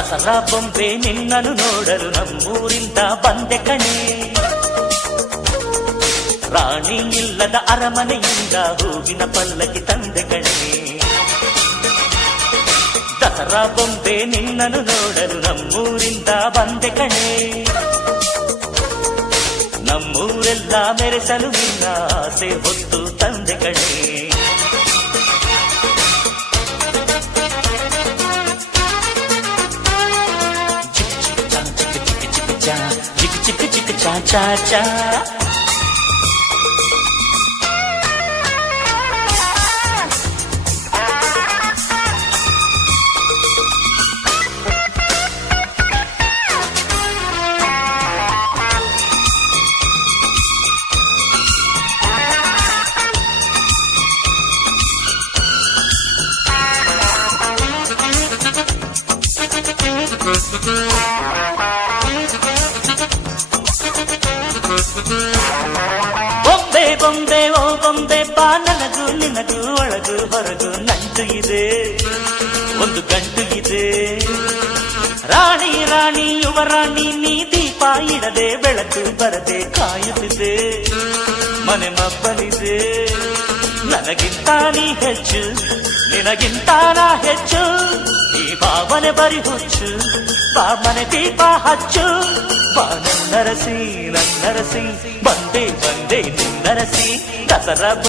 ದಸರಾ ಬೊಂಬೆ ನಿನ್ನನ್ನು ನೋಡಲು ನಮ್ಮೂರಿಂದ ಬಂದೆ ಕಣೆ. ರಾಣಿ ಇಲ್ಲದ ಅರಮನೆಯಿಂದ ಹೂವಿನ ಪಲ್ಲಕ್ಕಿ ತಂದೆ ಕಣೆ. ದಸರಾ ಬೊಂಬೆ ನಿನ್ನನ್ನು ನೋಡಲು ನಮ್ಮೂರಿಂದ ಬಂದೆ ಕಣೆ. ನಮ್ಮೂರೆಲ್ಲ ಮೆರೆಸಲು ನಿನ್ನ ಆಸೆ ಹೊತ್ತು ತಂದೆ ಕಣೆ. ಚಿಕ್ಕ ಚಿಕ್ಕ ಚಿಕ್ಕ ಚಾ ಚಾ ಚಾ ಬೊಂಬೆ ಬೊಂಬೆ ಓ ಬೊಂಬೆ ಬಾ, ನನಗೂ ನಿನಗೂ ಒಳಗು ಹೊರಗು ನಂಟು ಇದೆ, ಒಂದು ಗಂಟು ಇದೆ. ರಾಣಿ ರಾಣಿ ಯುವರಾಣಿ ನೀ ದೀಪ ಇಡದೆ ಬೆಳಕು ಬರದೆ ಕಾಯುತ್ತಿದೆ, ಮನೆ ಮಬ್ಬಲಿದೆ. ನನಗಿಂತ ನೀ ಹೆಚ್ಚು, ನಿನಗಿಂತ ನಾ ಹೆಚ್ಚು, ಈ ಭಾವನೆ ಬರಿ ಹುಚ್ಚು. ಬಾ ಮನೆ ದೀಪ ಹಚ್ಚು, ಬಾ ನನ್ನರಸಿ ನನ್ನರಸಿ, ಬಂದೆ ಬಂದೆ ನಿನ್ನರಸಿ. ದಸರಾ